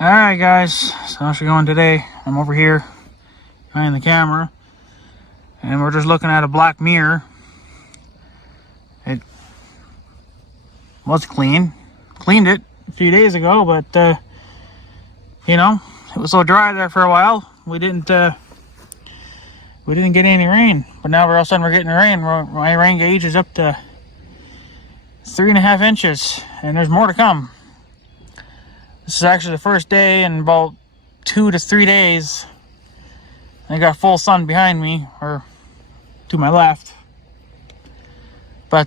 Alright guys, so how's it going today? I'm over here behind the camera and we're just looking at a black mirror. It was cleaned it a few days ago, but you know, it was so dry there for a while. We didn't get any rain, but now all of a sudden we're getting rain. My rain gauge is up to 3.5 inches and there's more to come. This is actually the first day in about 2 to 3 days. I got full sun behind me, or to my left. But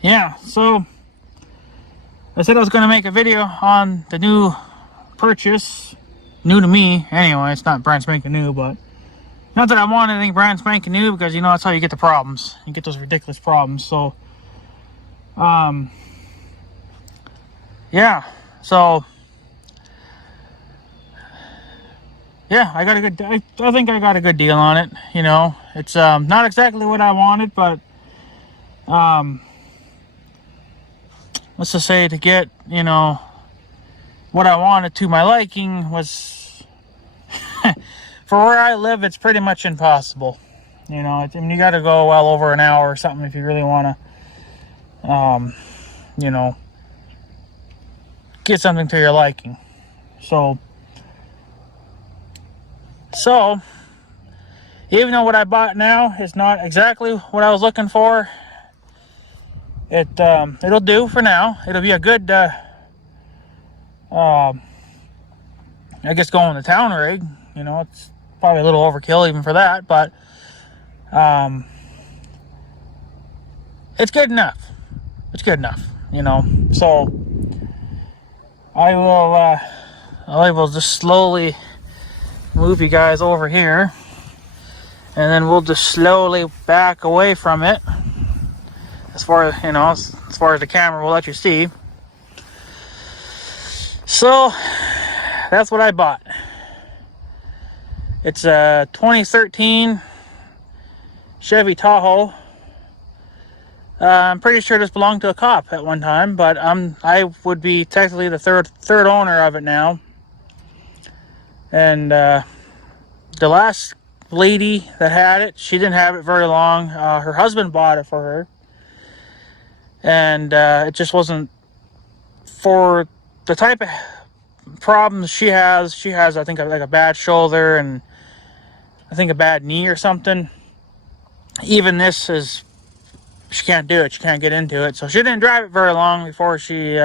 yeah, so I said I was going to make a video on the new purchase. New to me, anyway. It's not brand spanking new, but not that I want anything brand spanking new, because you know that's how you get the problems. You get those ridiculous problems. So yeah, so yeah, I got a good, I think I got a good deal on it. You know, it's not exactly what I wanted, but let's just say to get, you know, what I wanted to my liking was for where I live, it's pretty much impossible. You know, I mean, you got to go well over an hour or something if you really want to you know, get something to your liking. So even though what I bought now is not exactly what I was looking for, it'll do for now. It'll be a good I guess going to town rig. You know, it's probably a little overkill even for that, but it's good enough. It's good enough, you know. So I will just slowly move you guys over here, and then we'll just slowly back away from it as far as, you know, as far as the camera will let you see. So that's what I bought. It's a 2013 Chevy Tahoe. I'm pretty sure this belonged to a cop at one time, but I would be technically the third owner of it now. And the last lady that had it, she didn't have it very long. Her husband bought it for her, and it just wasn't for the type of problems she has. She has, I think, like a bad shoulder and I think a bad knee or something. Even this is, she can't do it. She can't get into it. So she didn't drive it very long before she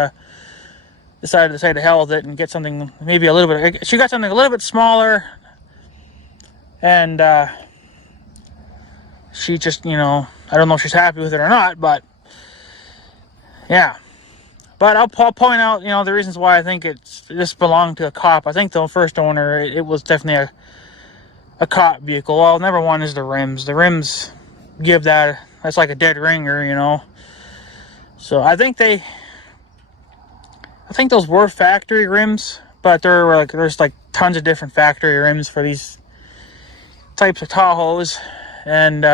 decided to say to hell with it and get something maybe a little bit. She got something a little bit smaller, and she just, you know, I don't know if she's happy with it or not, but yeah. But I'll point out, you know, the reasons why I think this belonged to a cop. I think the first owner, it was definitely a cop vehicle. Well, number one is the rims. The rims give that's like a dead ringer, you know. So I think those were factory rims, but there's like tons of different factory rims for these types of Tahoes, and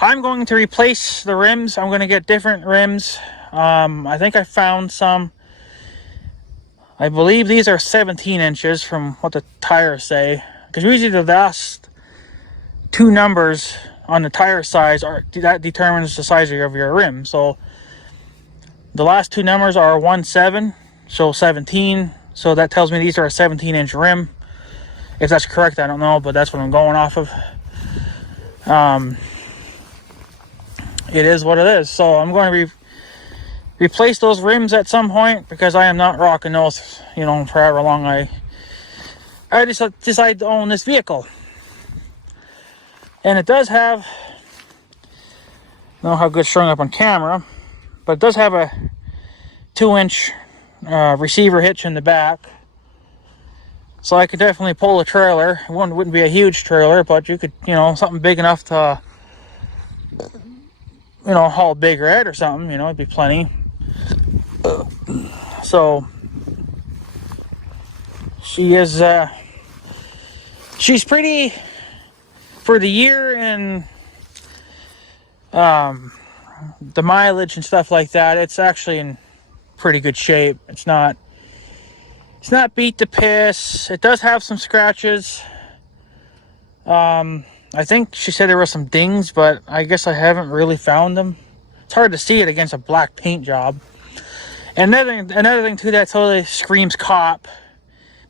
I'm going to replace the rims. I'm going to get different rims. I think I found some. I believe these are 17 inches from what the tires say, because usually the last two numbers on the tire size that determines the size of your rim. So the last two numbers are 17, so 17. So that tells me these are a 17-inch rim. If that's correct, I don't know, but that's what I'm going off of. It is what it is. So I'm going to replace those rims at some point, because I am not rocking those, you know, for however long I just decided to own this vehicle. And it does have, I don't know how good it's showing up on camera, but it does have a 2-inch receiver hitch in the back. So I could definitely pull a trailer. It wouldn't be a huge trailer, but you could, you know, something big enough to, you know, haul a big red or something, you know, it'd be plenty. So she's pretty, for the year and the mileage and stuff like that, it's actually in pretty good shape. It's not beat to piss. It does have some scratches. I think she said there were some dings, but I guess I haven't really found them. It's hard to see it against a black paint job. And another thing too that totally screams cop,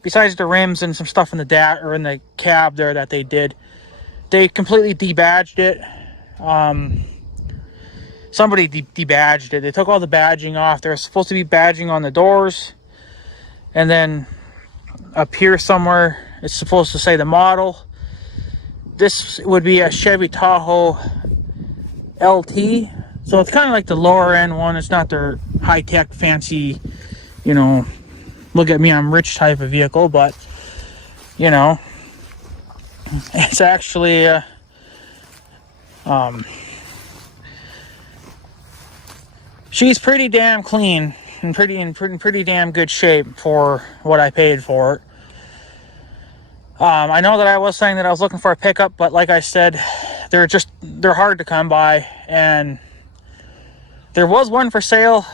besides the rims and some stuff in the cab there that they did, they completely debadged it. Somebody debadged it. They took all the badging off. There was supposed to be badging on the doors, and then up here somewhere it's supposed to say the model. This would be a Chevy Tahoe LT. So it's kind of like the lower end one. It's not their high-tech, fancy, you know, look at me, I'm rich type of vehicle. But, you know, it's actually, she's pretty damn clean and pretty damn good shape for what I paid for it. I know that I was saying that I was looking for a pickup, but like I said, they're hard to come by, and there was one for sale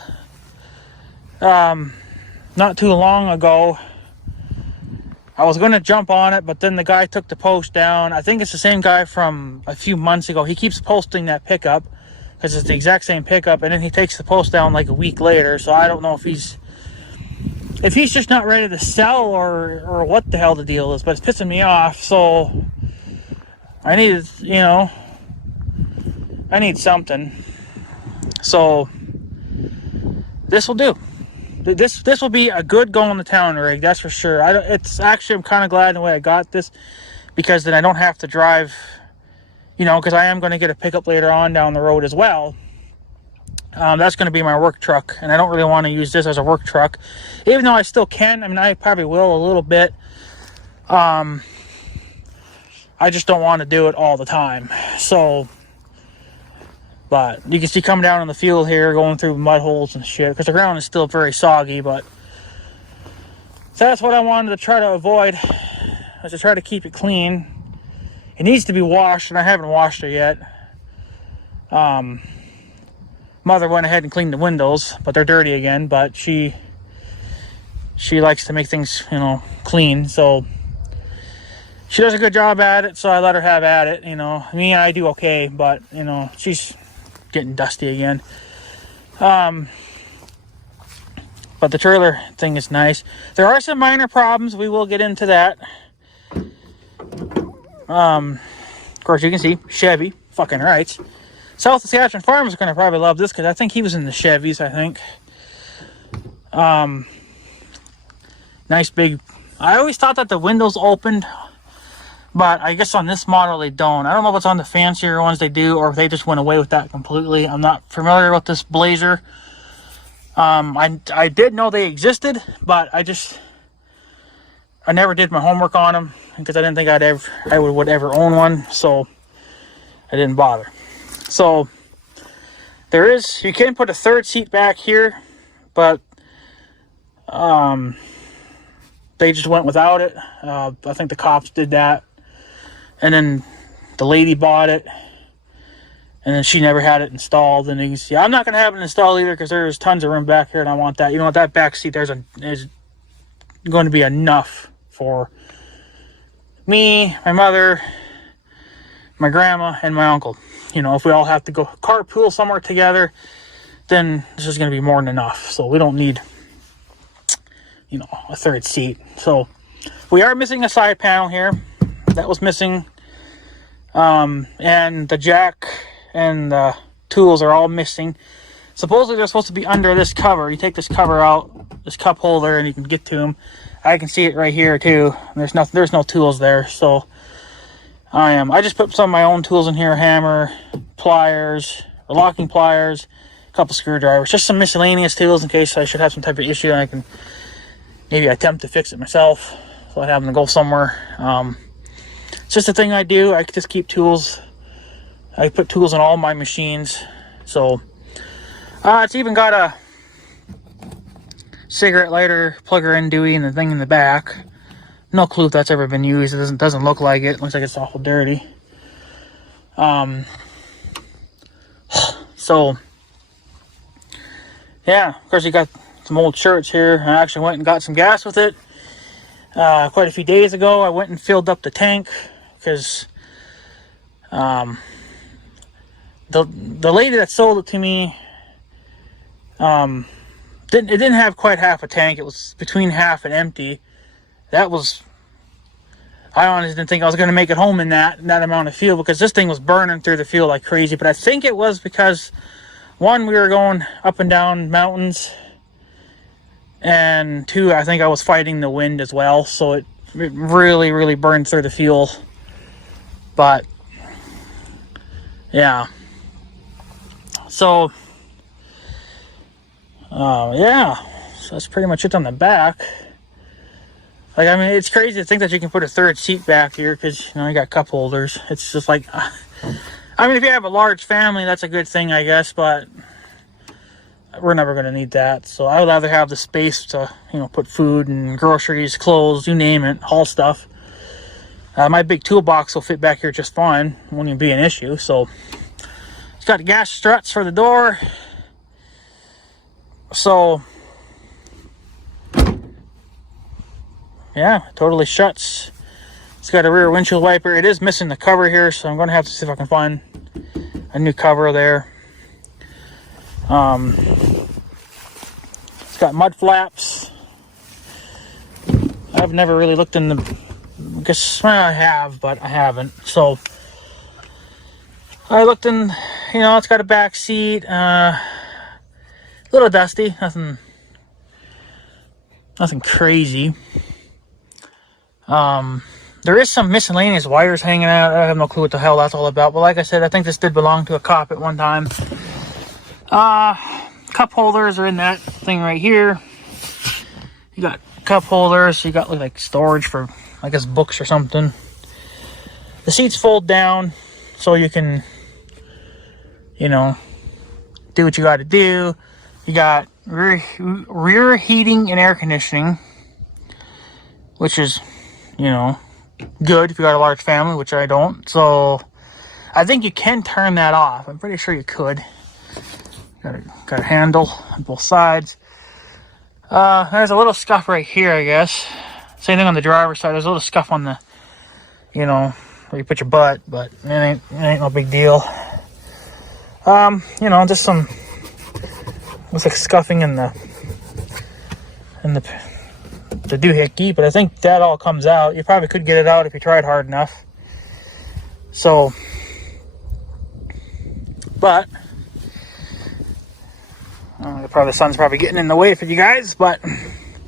not too long ago. I was going to jump on it, but then the guy took the post down. I think it's the same guy from a few months ago. He keeps posting that pickup because it's the exact same pickup, and then he takes the post down like a week later. So I don't know if he's just not ready to sell or what the hell the deal is, but it's pissing me off. So I need, I need something. So this will do. This will be a good going to town rig, that's for sure. I'm kind of glad the way I got this, because then I don't have to drive, because I am going to get a pickup later on down the road as well. That's going to be my work truck, and I don't really want to use this as a work truck, even though I still can. I mean, I probably will a little bit. I just don't want to do it all the time. So, but you can see coming down in the field here, going through mud holes and shit, because the ground is still very soggy. But so that's what I wanted to try to avoid, was to try to keep it clean. It needs to be washed, and I haven't washed it yet. Mother went ahead and cleaned the windows, but they're dirty again. But she likes to make things, clean. So she does a good job at it, so I let her have at it. Me, I do okay, but she's getting dusty again. But the trailer thing is nice. There are some minor problems. We will get into that. Of course, you can see Chevy, fucking rights. South Saskatchewan Farm is going to probably love this, because I think he was in the Chevys, I think. Nice big... I always thought that the windows opened, but I guess on this model they don't. I don't know if it's on the fancier ones they do, or if they just went away with that completely. I'm not familiar with this Blazer. I did know they existed, but I never did my homework on them, because I didn't think I would ever own one, so I didn't bother. So you can put a third seat back here, but they just went without it. I think the cops did that, and then the lady bought it, and then she never had it installed. And you can see I'm not going to have it installed either, because there's tons of room back here, and I want that. That back seat is going to be enough for me, my mother, my grandma, and my uncle. If we all have to go carpool somewhere together, then this is going to be more than enough. So we don't need, a third seat. So we are missing a side panel here. That was missing. And the jack and the tools are all missing. Supposedly they're supposed to be under this cover. You take this cover out, this cup holder, and you can get to them. I can see it right here too. There's no tools there. So I just put some of my own tools in here: hammer, pliers, locking pliers, a couple screwdrivers, just some miscellaneous tools in case I should have some type of issue, and I can maybe attempt to fix it myself, so I have them to go somewhere. It's just a thing I do. I just keep tools. I put tools on all my machines. So it's even got a cigarette lighter plugger in Dewey and the thing in the back. No clue if that's ever been used. It doesn't look like it. Looks like it's awful dirty. So yeah, of course you got some old shirts here. I actually went and got some gas with it quite a few days ago. I went and filled up the tank because the lady that sold it to me didn't have quite half a tank. It was between half and empty. I honestly didn't think I was going to make it home in that amount of fuel, because this thing was burning through the fuel like crazy. But I think it was because, one, we were going up and down mountains, and two, I think I was fighting the wind as well, so it really, really burned through the fuel. But yeah, so yeah, so that's pretty much it on the back. Like, I mean, it's crazy to think that you can put a third seat back here, because, you know, you got cup holders. It's just like, I mean, if you have a large family, that's a good thing, I guess, but we're never going to need that. So I would rather have the space to, you know, put food and groceries, clothes, you name it, haul stuff. My big toolbox will fit back here just fine. Won't even be an issue. So it's got gas struts for the door. So yeah, it totally shuts. It's got a rear windshield wiper. It is missing the cover here, so I'm going to have to see if I can find a new cover there. It's got mud flaps. I've never really looked in the... I guess, well, I have, but I haven't. So I looked in, you know, it's got a back seat. A little dusty. Nothing crazy. There is some miscellaneous wires hanging out. I have no clue what the hell that's all about. But like I said, I think this did belong to a cop at one time. Cup holders are in that thing right here. You got cup holders. You got like storage for, I guess, books or something. The seats fold down so you can, you know, do what you got to do. You got rear heating and air conditioning, which is, you know, good if you got a large family, which I don't. So I think you can turn that off. I'm pretty sure you could. Got a handle on both sides. There's a little scuff right here, I guess. Same thing on the driver's side. There's a little scuff on the, you know, where you put your butt, but it ain't no big deal. You know, just some, looks like scuffing in the doohickey, but I think that all comes out. You probably could get it out if you tried hard enough. So, but the sun's probably getting in the way for you guys. But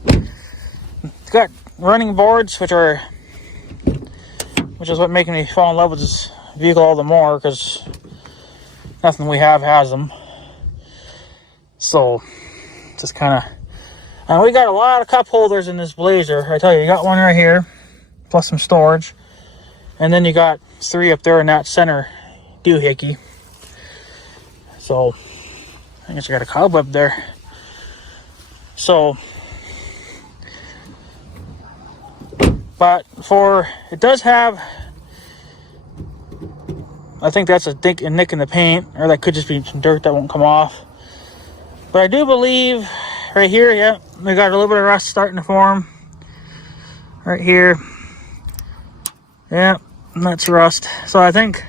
it's got running boards, which is what making me fall in love with this vehicle all the more, because nothing we have has them. So just kind of. And we got a lot of cup holders in this Blazer. I tell you, you got one right here, plus some storage. And then you got 3 up there in that center doohickey. So, I guess you got a cobweb there. So, but it does have, I think that's a nick in the paint, or that could just be some dirt that won't come off. But I do believe, right here, yeah, we got a little bit of rust starting to form. Right here. Yeah, and that's rust. So I think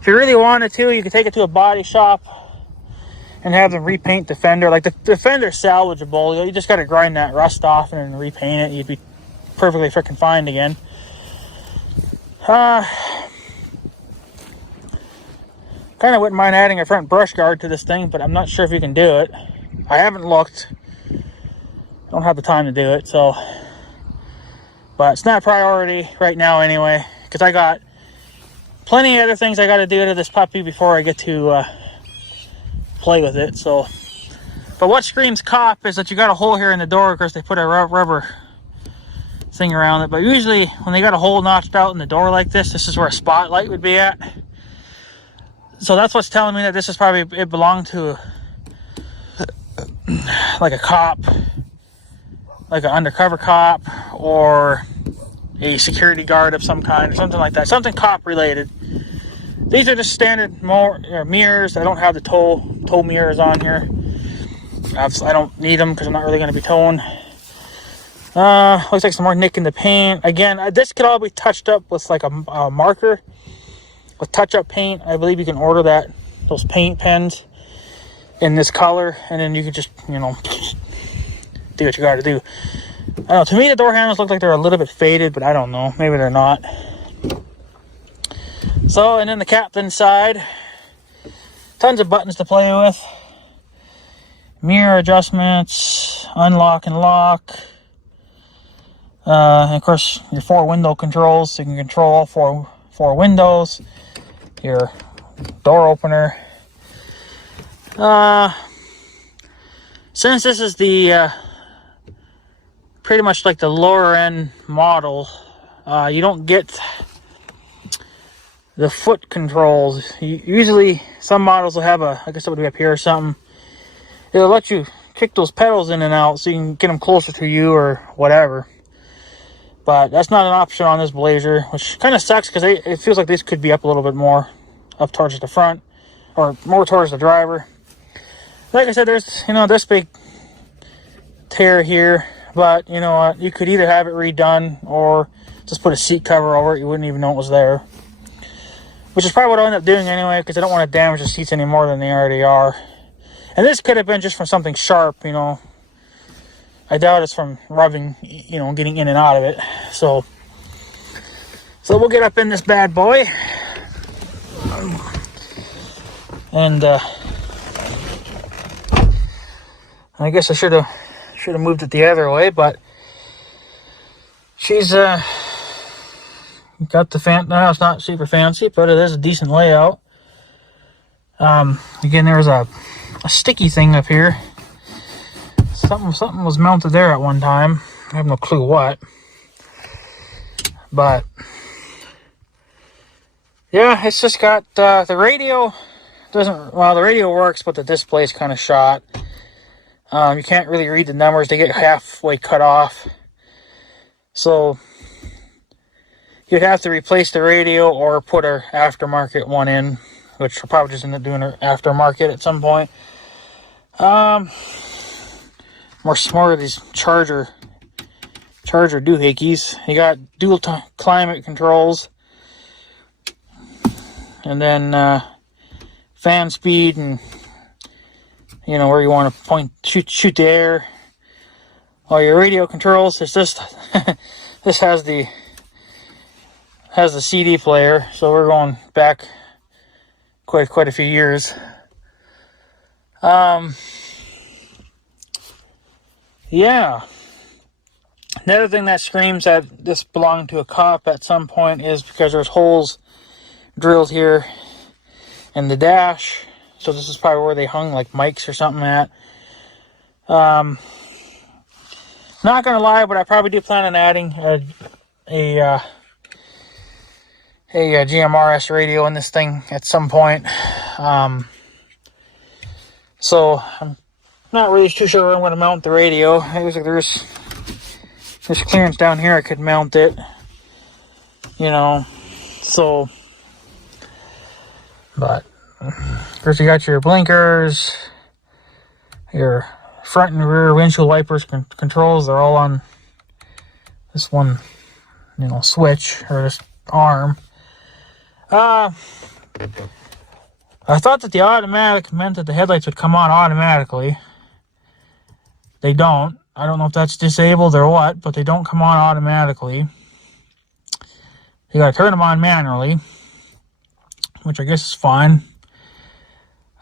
if you really wanted to, you could take it to a body shop and have them repaint the fender. Like, the fender's salvageable. You just got to grind that rust off and then repaint it. You'd be perfectly freaking fine again. Kind of wouldn't mind adding a front brush guard to this thing, but I'm not sure if you can do it. I haven't looked. I don't have the time to do it, so. But it's not a priority right now anyway, because I got plenty of other things I got to do to this puppy before I get to play with it. So, but what screams cop is that you got a hole here in the door, because they put a rubber thing around it. But usually when they got a hole notched out in the door like this is where a spotlight would be at. So that's what's telling me that this is probably, it belonged to like a cop, like an undercover cop, or a security guard of some kind, or something like that, something cop related. These are just standard mirrors. I don't have the tow mirrors on here. I don't need them because I'm not really going to be towing. Looks like some more nick in the paint. Again, this could all be touched up with like a marker with touch-up paint. I believe you can order those paint pens in this color, and then you can just, you know, do what you got to do. I don't know. To me, the door handles look like they're a little bit faded, but I don't know. Maybe they're not. So, and then the captain's side, tons of buttons to play with. Mirror adjustments, unlock and lock. And of course, your 4 window controls, so you can control all four windows. Your door opener. Since this is the pretty much like the lower end model, you don't get the foot controls. Usually, some models will have I guess it would be up here or something. It'll let you kick those pedals in and out so you can get them closer to you or whatever. But that's not an option on this Blazer, which kind of sucks because it feels like these could be up a little bit more, up towards the front, or more towards the driver. Like I said, there's, you know, this big tear here, but you know what, you could either have it redone or just put a seat cover over it. You wouldn't even know it was there. Which is probably what I'll end up doing anyway, because I don't want to damage the seats any more than they already are. And this could have been just from something sharp, you know. I doubt it's from rubbing, you know, getting in and out of it. So we'll get up in this bad boy. And I guess I should have moved it the other way, but she's got the fan. No, it's not super fancy, but it is a decent layout. Again, there's a sticky thing up here. Something was mounted there at one time. I have no clue what. But yeah, it's just got the radio the radio works, but the display's kind of shot. You can't really read the numbers. They get halfway cut off. So you'd have to replace the radio or put an aftermarket one in, which I'll probably just end up doing an aftermarket at some point. More of these charger doohickeys. You got dual climate controls, and then fan speed, and you know where you want to shoot the air. All your radio controls. It's just this has the CD player, so we're going back quite a few years. Yeah. Another thing that screams that this belonged to a cop at some point is because there's holes drilled here in the dash. So this is probably where they hung like mics or something at. Not gonna lie, but I probably do plan on adding a GMRS radio in this thing at some point. So I'm not really too sure where I'm going to mount the radio. It looks like there's clearance down here I could mount it, you know. So, but first you got your blinkers, your front and rear windshield wipers controls. They're all on this one, you know, switch or this arm. I thought that the automatic meant that the headlights would come on automatically. They don't. I don't know if that's disabled or what, but they don't come on automatically. You gotta turn them on manually, which I guess is fine.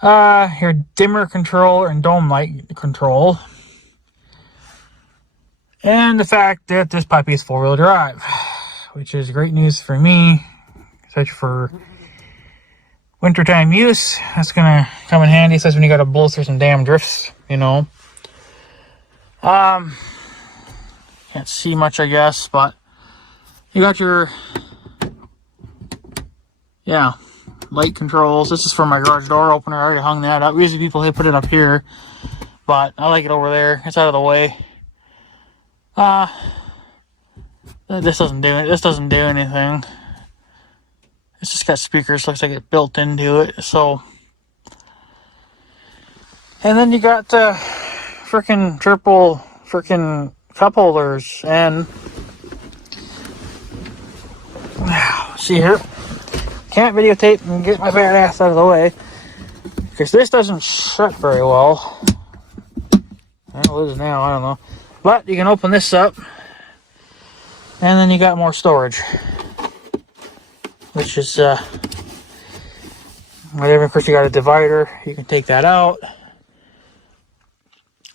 Your dimmer control and dome light control. And the fact that this puppy is 4-wheel drive, which is great news for me, especially for wintertime use. That's gonna come in handy, especially when you gotta blow through some damn drifts, you know. Can't see much, I guess, but you got your, light controls. This is for my garage door opener. I already hung that up. Usually people put it up here, but I like it over there. It's out of the way. This doesn't do it. This doesn't do anything. It's just got speakers. Looks like it built into it. So, and then you got freaking triple freaking cup holders. And see here, can't videotape and get my bad ass out of the way because this doesn't shut very well. I don't know what it is now, I don't know. But you can open this up, and then you got more storage, which is whatever. Of course, you got a divider. You can take that out.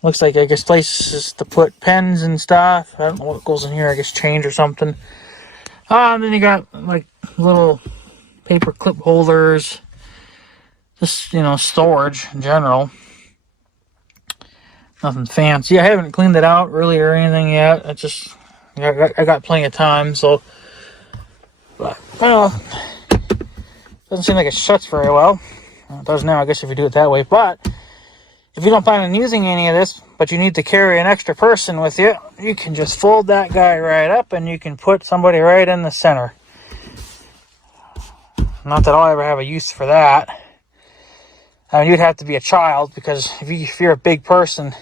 Looks like, I guess, places to put pens and stuff. I don't know what goes in here. I guess change or something. And then you got like little paper clip holders. Just, you know, storage in general. Nothing fancy. I haven't cleaned it out really or anything yet. I just, I got plenty of time, so. But, well, doesn't seem like it shuts very well. It does now, I guess, if you do it that way. But if you don't plan on using any of this, but you need to carry an extra person with you, you can just fold that guy right up and you can put somebody right in the center. Not that I'll ever have a use for that. I mean, you'd have to be a child, because if you're a big person,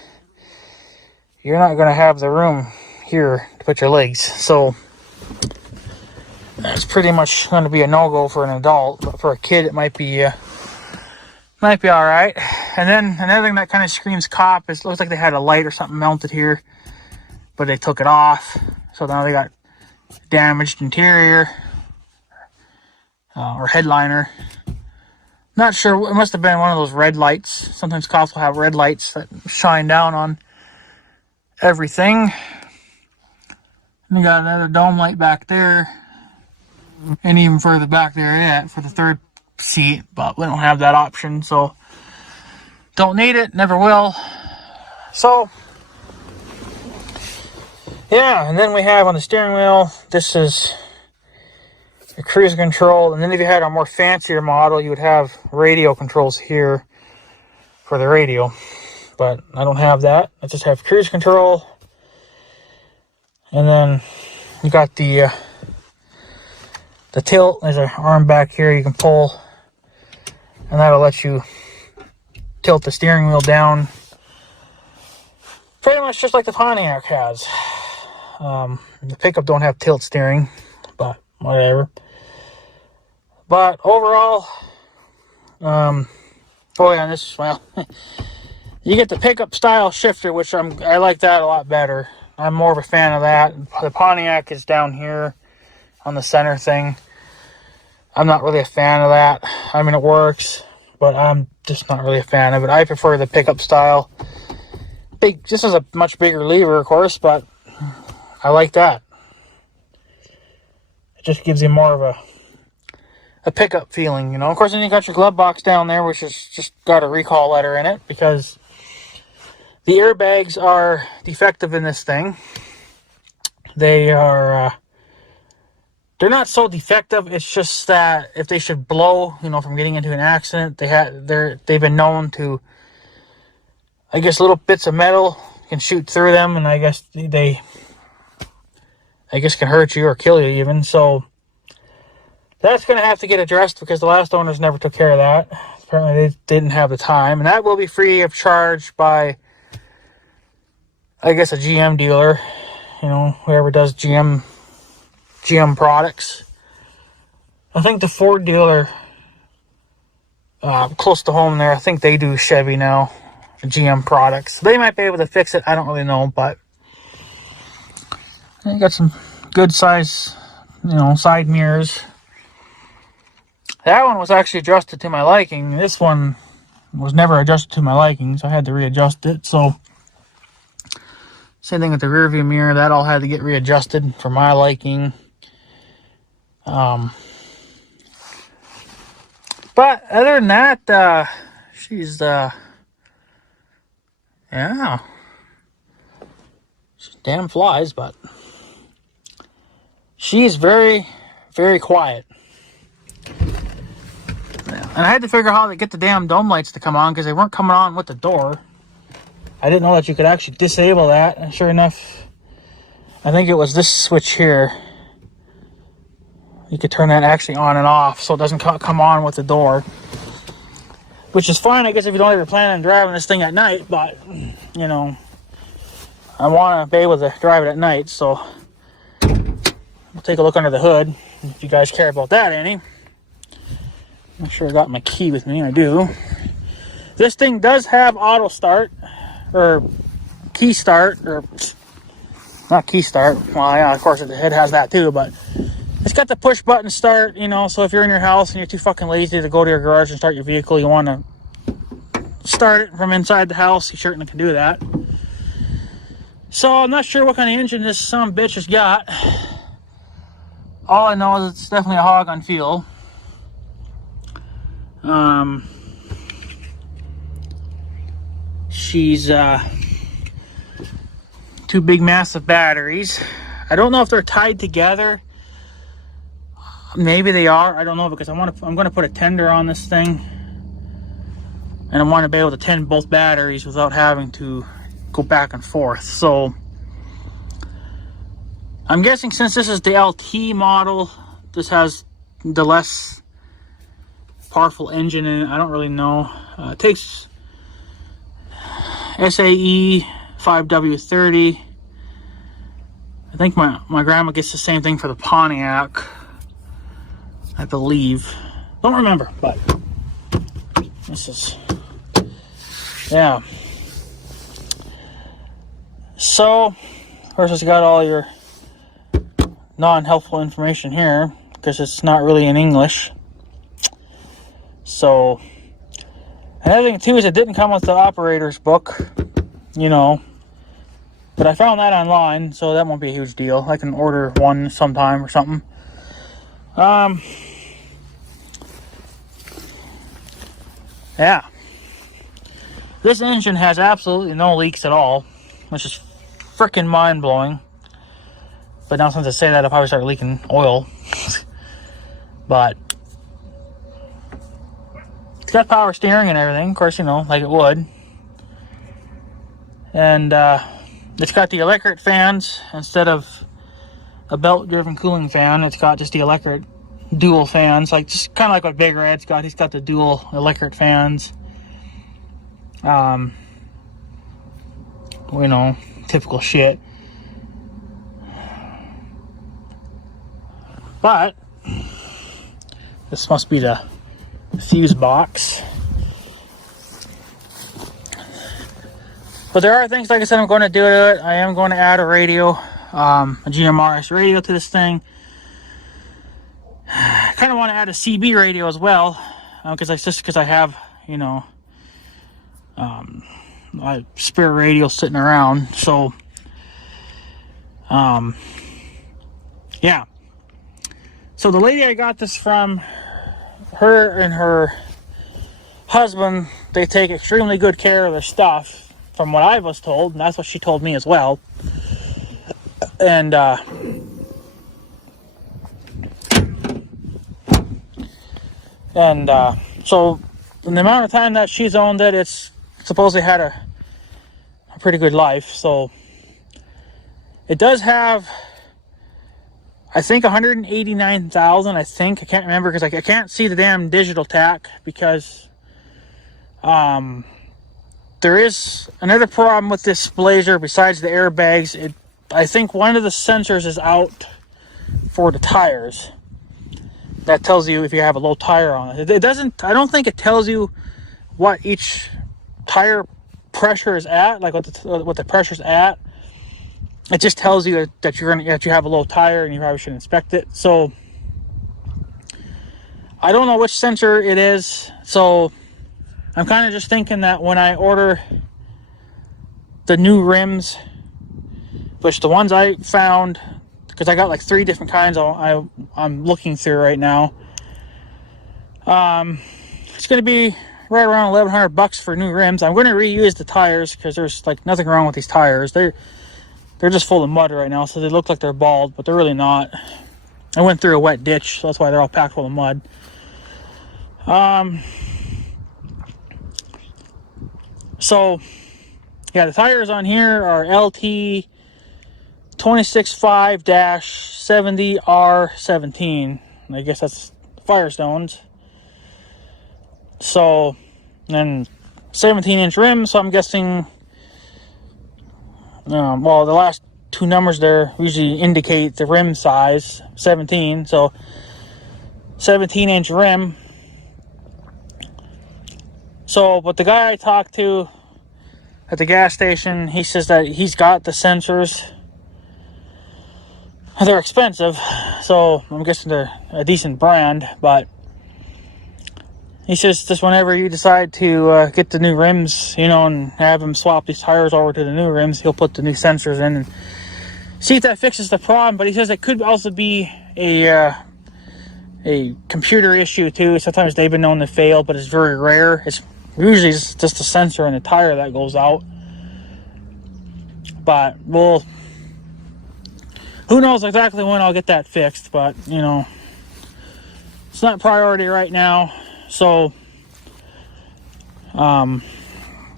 you're not going to have the room here to put your legs. So that's pretty much going to be a no-go for an adult. But for a kid, it might be all right. And then another thing that kind of screams cop is, it looks like they had a light or something mounted here, but they took it off. So now they got damaged interior or headliner. Not sure. It must have been one of those red lights. Sometimes cops will have red lights that shine down on everything. And you got another dome light back there. And even further back there yet for the third seat. But we don't have that option. So don't need it. Never will. So yeah. And then we have on the steering wheel, this is the cruise control. And then if you had a more fancier model, you would have radio controls here for the radio. But I don't have that. I just have cruise control. And then you got the tilt. There's an arm back here you can pull, and that'll let you tilt the steering wheel down. Pretty much just like the Pontiac has. The pickup don't have tilt steering, but whatever. But overall, oh yeah, and this, well, you get the pickup style shifter, which I like that a lot better. I'm more of a fan of that. The Pontiac is down here on the center thing. I'm not really a fan of that. I mean, it works, but I'm just not really a fan of it. I prefer the pickup style. This is a much bigger lever, of course, but I like that. It just gives you more of a pickup feeling, you know. Of course, then you got your glove box down there, which has just got a recall letter in it because the airbags are defective in this thing. They are, they're not so defective. It's just that if they should blow, you know, from getting into an accident, they've been known to, I guess, little bits of metal can shoot through them, and I guess they can hurt you or kill you even. So that's going to have to get addressed because the last owners never took care of that. Apparently they didn't have the time. And that will be free of charge by, I guess, a GM dealer. You know, whoever does GM products. I think the Ford dealer close to home there, I think they do Chevy now. GM products. They might be able to fix it. I don't really know, but you got some good size, you know, side mirrors. That one was actually adjusted to my liking. This one was never adjusted to my liking, so I had to readjust it. So same thing with the rear view mirror. That all had to get readjusted for my liking. But other than that, she's yeah, she damn flies, but she's very, very quiet. And I had to figure out how to get the damn dome lights to come on because they weren't coming on with the door. I didn't know that you could actually disable that. And sure enough, I think it was this switch here. You could turn that actually on and off so it doesn't come on with the door. Which is fine, I guess, if you don't ever plan on driving this thing at night. But, you know, I want to be able to drive it at night, so we'll take a look under the hood if you guys care about that any. Make sure I got my key with me. I do. This thing does have auto start, or key start, or not key start. Well, yeah, of course it has that too, but it's got the push button start, you know, so if you're in your house and you're too fucking lazy to go to your garage and start your vehicle, you want to start it from inside the house, you certainly can do that. So I'm not sure what kind of engine this son of a bitch has got. All I know is it's definitely a hog on fuel. She's two big massive batteries. I don't know if they're tied together. Maybe they are. I don't know, because I'm going to put a tender on this thing, and I want to be able to tend both batteries without having to go back and forth. So I'm guessing since this is the LT model, this has the less powerful engine in it. I don't really know. It takes SAE 5W30. I think my grandma gets the same thing for the Pontiac, I believe. Don't remember, but this is, yeah. So, of course, it's got all your non-helpful information here, because it's not really in English. So, another thing too is it didn't come with the operator's book, you know. But I found that online, so that won't be a huge deal. I can order one sometime or something. Yeah. This engine has absolutely no leaks at all, which is freaking mind-blowing. But now since I say that, I'll probably start leaking oil. But it's got power steering and everything, of course, you know, like it would. And it's got the electric fans instead of a belt-driven cooling fan. It's got just the electric dual fans, like just kind of like what Big Red's got. He's got the dual electric fans. You know, typical shit. But this must be the fuse box. But there are things, like I said, I'm going to do to it. I am going to add a radio, a GMRS radio to this thing. I kind of want to add a CB radio as well, because I have, you know, my spare radio sitting around. So, yeah. So the lady I got this from, her and her husband, they take extremely good care of their stuff, from what I was told, and that's what she told me as well. And so in the amount of time that she's owned it, it's supposedly had a pretty good life. So it does have, I think, 189,000. I think, I can't remember, because I can't see the damn digital tach, because there is another problem with this Blazer besides the airbags. I think one of the sensors is out for the tires. That tells you if you have a low tire on it. It doesn't, I don't think it tells you what each tire pressure is at, like what the pressure's at. It just tells you that you have a low tire, and you probably should inspect it. So I don't know which sensor it is. So I'm kind of just thinking that when I order the new rims, which the ones I found, because I got like 3 different kinds I'm looking through right now, it's going to be right around $1,100 for new rims. I'm going to reuse the tires, because there's like nothing wrong with these tires. They're just full of mud right now, so they look like they're bald, but they're really not. I went through a wet ditch, so that's why they're all packed full of mud. So, yeah, the tires on here are LT 265-70R17. I guess that's Firestones. So, and 17-inch rims, so I'm guessing well, the last two numbers there usually indicate the rim size, 17. So 17-inch rim. So, but the guy I talked to at the gas station, he says that he's got the sensors. They're expensive, so I'm guessing they're a decent brand, but he says just whenever you decide to get the new rims, you know, and have him swap these tires over to the new rims, he'll put the new sensors in and see if that fixes the problem. But he says it could also be a computer issue too. Sometimes they've been known to fail, but it's very rare. It's usually just a sensor in the tire that goes out. But, well, who knows exactly when I'll get that fixed, but, you know, it's not priority right now. So, like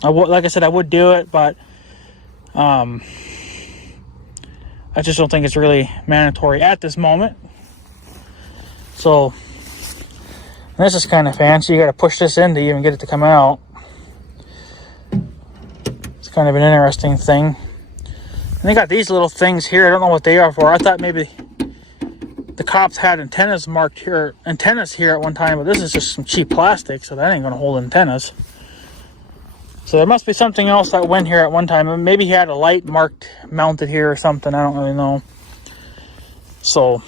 I said, I would do it, but I just don't think it's really mandatory at this moment. So, this is kind of fancy. You got to push this in to even get it to come out. It's kind of an interesting thing. And they got these little things here. I don't know what they are for. I thought maybe the cops had antennas here at one time, but this is just some cheap plastic, so that ain't gonna hold antennas. So there must be something else that went here at one time. Maybe he had a light mounted here or something. I don't really know. So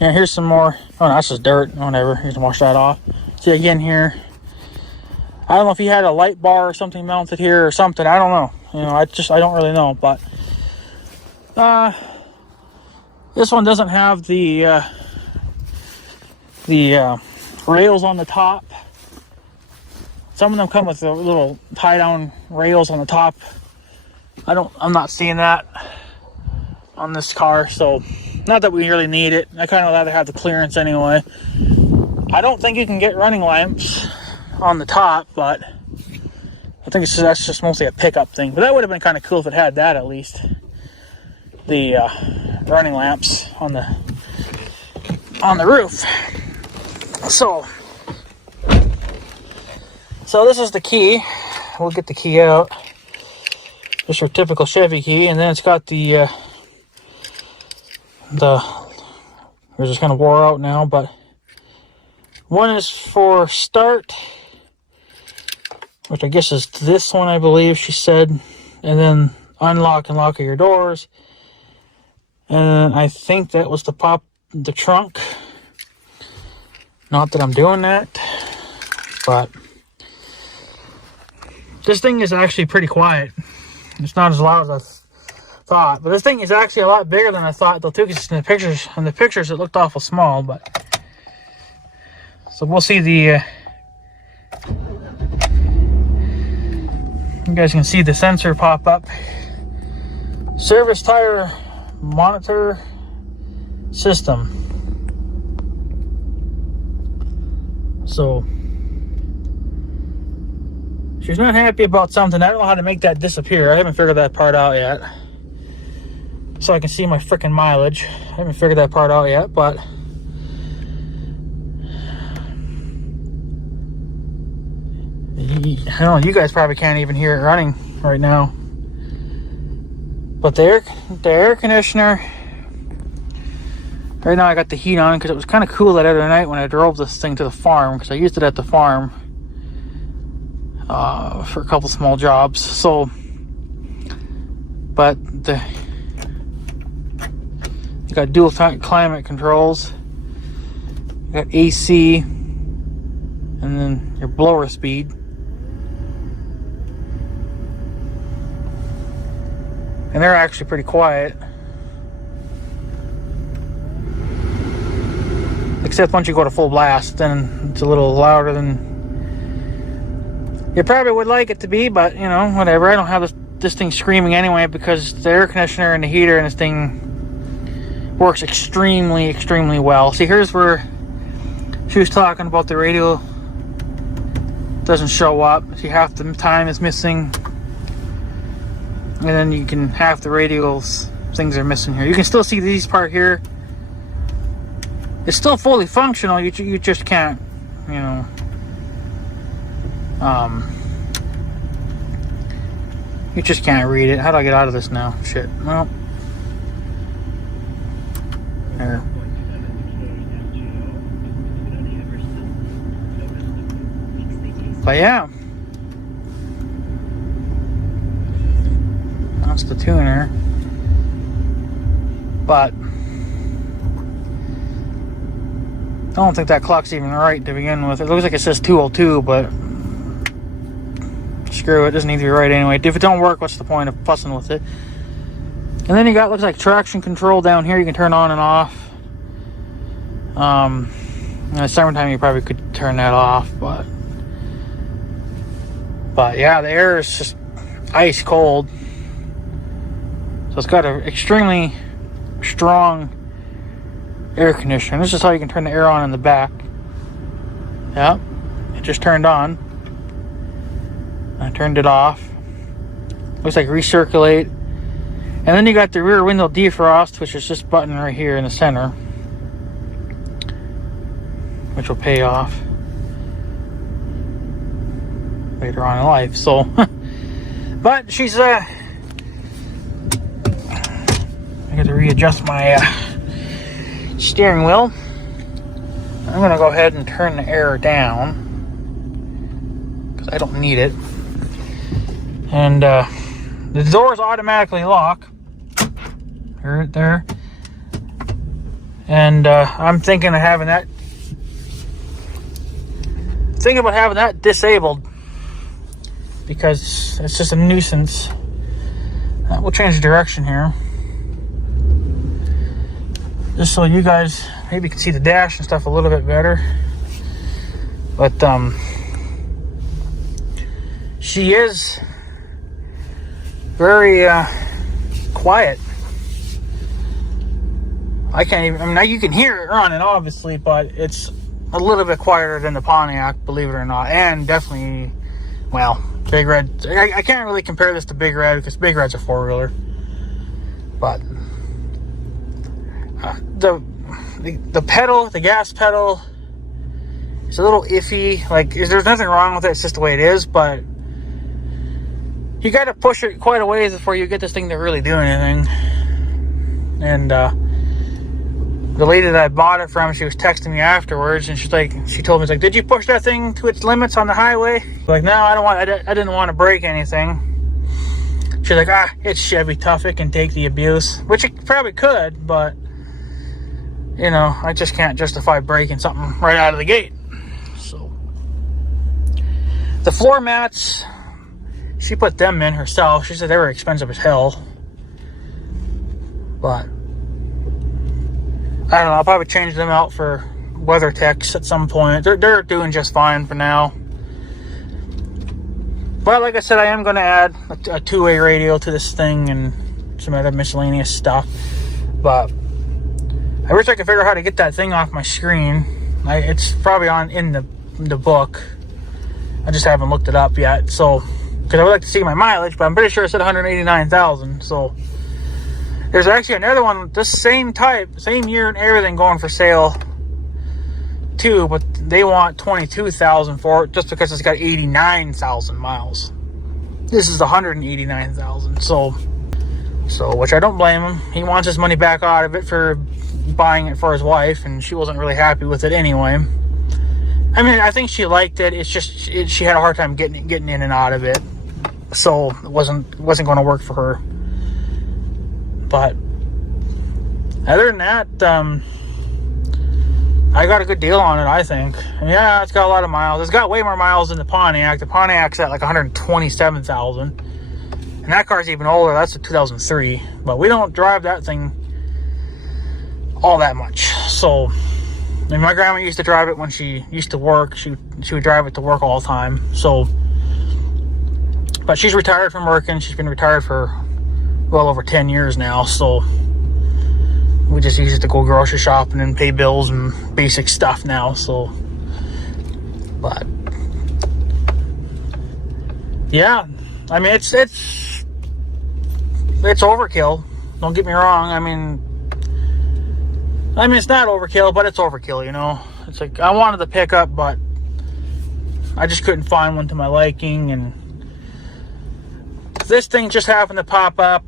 yeah, here's some more. Oh, no, that's just dirt. Whatever. You can wash that off. See again here. I don't know if he had a light bar or something mounted here or something. I don't know. You know, I don't really know. But this one doesn't have the rails on the top. Some of them come with the little tie-down rails on the top. I'm not seeing that on this car, so not that we really need it. I kind of rather have the clearance anyway. I don't think you can get running lamps on the top, but I think that's just mostly a pickup thing. But that would have been kind of cool if it had that at least. The running lamps on the roof. So this is the key. We'll get the key out. Just your typical Chevy key, and then it's got the we're just kind of wore out now, but one is for start, which I guess is this one, I believe she said, and then unlock and lock of your doors, and I think that was to pop the trunk. Not that I'm doing that, but this thing is actually pretty quiet. It's not as loud as I thought, but this thing is actually a lot bigger than I thought though too, because in the pictures it looked awful small. But so we'll see you guys can see the sensor pop up. Service tire monitor system. So she's not happy about something. I don't know how to make that disappear. I haven't figured that part out yet. So I can see my freaking mileage. I haven't figured that part out yet, but I don't know, you guys probably can't even hear it running right now. But the air conditioner, right now I got the heat on because it was kind of cool that other night when I drove this thing to the farm, because I used it at the farm for a couple small jobs. So, but you got dual climate controls, you got AC, and then your blower speed. And they're actually pretty quiet. Except once you go to full blast, then it's a little louder than you probably would like it to be, but you know, whatever. I don't have this thing screaming anyway, because the air conditioner and the heater and this thing works extremely, extremely well. See, here's where she was talking about the radio doesn't show up. See, half the time is missing. And then you can, half the radials things are missing here. You can still see these part here. It's still fully functional. You just can't, you know, You just can't read it. How do I get out of this now? Shit. Well. There. But yeah. That's the tuner. But I don't think that clock's even right to begin with. It looks like it says 202, but screw it. It doesn't need to be right anyway. If it don't work, what's the point of fussing with it? And then you got, looks like traction control down here. You can turn on and off. In the summertime, you probably could turn that off, but yeah, the air is just ice cold. So it's got an extremely strong air conditioner. This is how you can turn the air on in the back. Yep, it just turned on. I turned it off. Looks like recirculate. And then you got the rear window defrost, which is this button right here in the center, which will pay off later on in life. So, but she's I got to readjust my steering wheel. I'm gonna go ahead and turn the air down because I don't need it. And the doors automatically lock. Right there. And I'm thinking of having that. Thinking about having that disabled because it's just a nuisance. We'll change the direction here, just so you guys maybe can see the dash and stuff a little bit better. But she is very quiet. I can't even, I mean, you can hear it running obviously, but it's a little bit quieter than the Pontiac, believe it or not. And definitely, well, Big Red, I can't really compare this to Big Red because Big Red's a four-wheeler. But the pedal, the gas pedal, is a little iffy. Like, there's nothing wrong with it, it's just the way it is. But you got to push it quite a ways before you get this thing to really do anything. And the lady that I bought it from, she was texting me afterwards, and she told me, did you push that thing to its limits on the highway? Like, no, I didn't want to break anything. She's like, it's Chevy tough, it can take the abuse, which it probably could, but you know, I just can't justify breaking something right out of the gate. So the floor mats, she put them in herself. She said they were expensive as hell, but I don't know, I'll probably change them out for WeatherTechs at some point. They're doing just fine for now. But like I said, I am going to add a two-way radio to this thing and some other miscellaneous stuff. But I wish I could figure out how to get that thing off my screen. It's probably in the book. I just haven't looked it up yet. So, because I would like to see my mileage, but I'm pretty sure it said 189,000. So there's actually another one, this same type, same year and everything, going for sale too, but they want 22,000 for it just because it's got 89,000 miles. This is 189,000. So which I don't blame him. He wants his money back out of it for buying it for his wife, and she wasn't really happy with it anyway. I mean, I think she liked it. It's just she had a hard time getting in and out of it, so it wasn't going to work for her. But other than that, I got a good deal on it, I think. And yeah, it's got a lot of miles. It's got way more miles than the Pontiac. The Pontiac's at like 127,000. And that car's even older. That's a 2003. But we don't drive that thing all that much. So, I mean, my grandma used to drive it when she used to work. She would drive it to work all the time. So, but she's retired from working. She's been retired for well over 10 years now. So we just use it to go grocery shopping and pay bills and basic stuff now. So, but yeah, I mean, it's overkill. Don't get me wrong. I mean, it's not overkill, but it's overkill, you know. It's like, I wanted the pickup, but I just couldn't find one to my liking, and this thing just happened to pop up,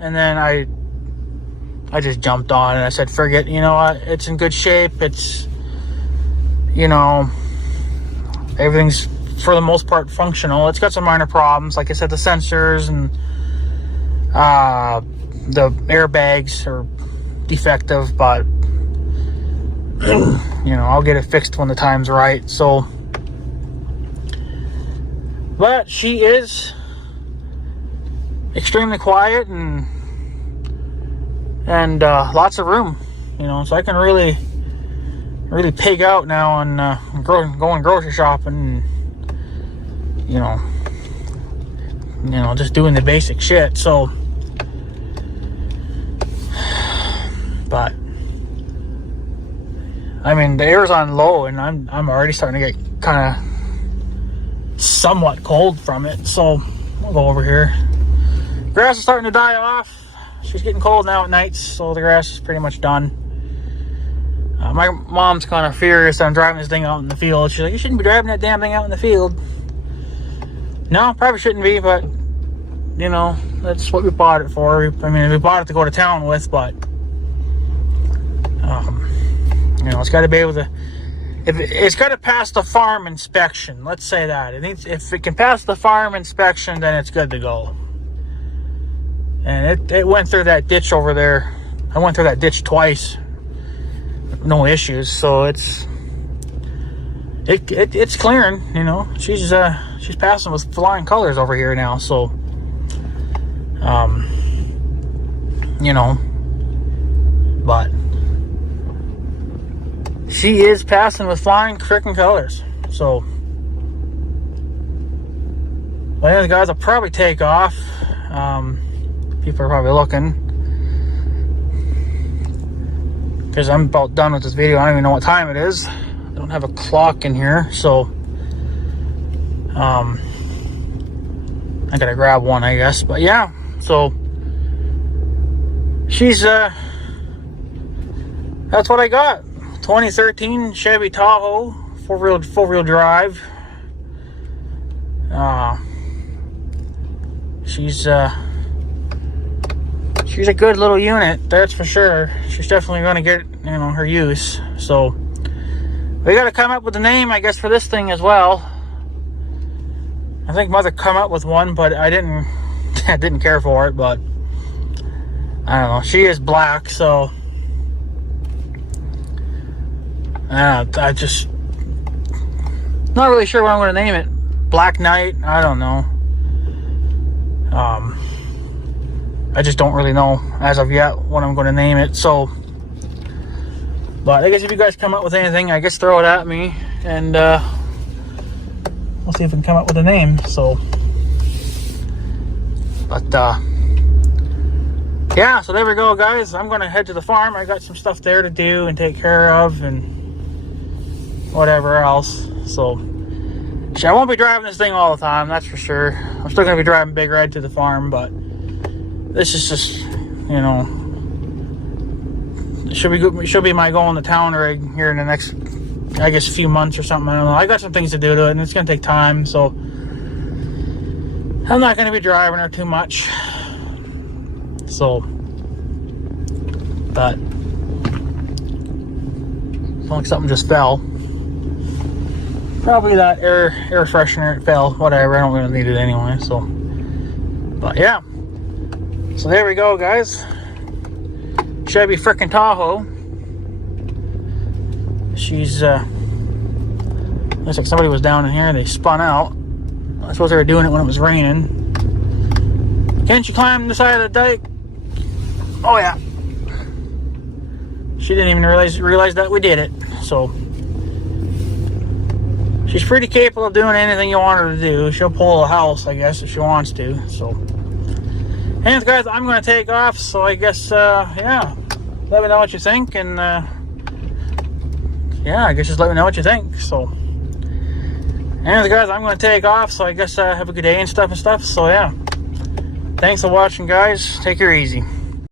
and then I just jumped on and I said, forget, you know what, it's in good shape. It's, you know, everything's for the most part functional. It's got some minor problems, like I said, the sensors and the airbags are defective, but you know, I'll get it fixed when the time's right. So, but she is extremely quiet and lots of room, you know, so I can really pig out now on going grocery shopping and, you know, just doing the basic shit. So, but I mean, the air's on low, and I'm already starting to get kind of somewhat cold from it. So I'll go over here. Grass is starting to die off. She's getting cold now at nights, so the grass is pretty much done. My mom's kind of furious that I'm driving this thing out in the field. She's like, you shouldn't be driving that damn thing out in the field. No, probably shouldn't be, but you know, that's what we bought it for. I mean, we bought it to go to town with, but you know, it's got to be able to. It's got to pass the farm inspection. Let's say that if it can pass the farm inspection, then it's good to go. And it went through that ditch over there. I went through that ditch twice, no issues. So it's clearing. You know, she's passing with flying colors over here now. So you know, but she is passing with flying freaking colors. So, well, yeah, the guys will probably take off. People are probably looking, because I'm about done with this video. I don't even know what time it is. I don't have a clock in here, so I gotta grab one, I guess. But yeah, so she's that's what I got. 2013 Chevy Tahoe, four-wheel drive. She's a good little unit, that's for sure. She's definitely going to get, you know, her use. So we got to come up with a name, I guess, for this thing as well. I think Mother come up with one, but I didn't care for it. But I don't know. She is black, so I just not really sure what I'm going to name it. Black Knight, I don't know. I just don't really know as of yet what I'm going to name it. So, but I guess if you guys come up with anything, I guess throw it at me, and we'll see if we can come up with a name. So, but yeah, so there we go, guys. I'm going to head to the farm. I got some stuff there to do and take care of and whatever else. So I won't be driving this thing all the time, that's for sure. I'm still going to be driving Big Red to the farm, but this is just, you know, it should be my going to town rig here in the next, I guess, few months or something. I don't know. I got some things to do to it, and it's going to take time, so I'm not going to be driving her too much. So, but it's like something just fell. Probably that air freshener, it fell. Whatever, I don't really need it anyway. So, but yeah. So there we go, guys. Chevy frickin' Tahoe. She's looks like somebody was down in here. They spun out. I suppose they were doing it when it was raining. Can't you climb the side of the dike? Oh yeah. She didn't even realize that we did it. So she's pretty capable of doing anything you want her to do. She'll pull a house, I guess, if she wants to. So, anyways, guys, I'm going to take off. So I guess, yeah, let me know what you think. And, yeah, I guess just let me know what you think. So, anyways, guys, I'm going to take off. So I guess have a good day and stuff. So, yeah. Thanks for watching, guys. Take her easy.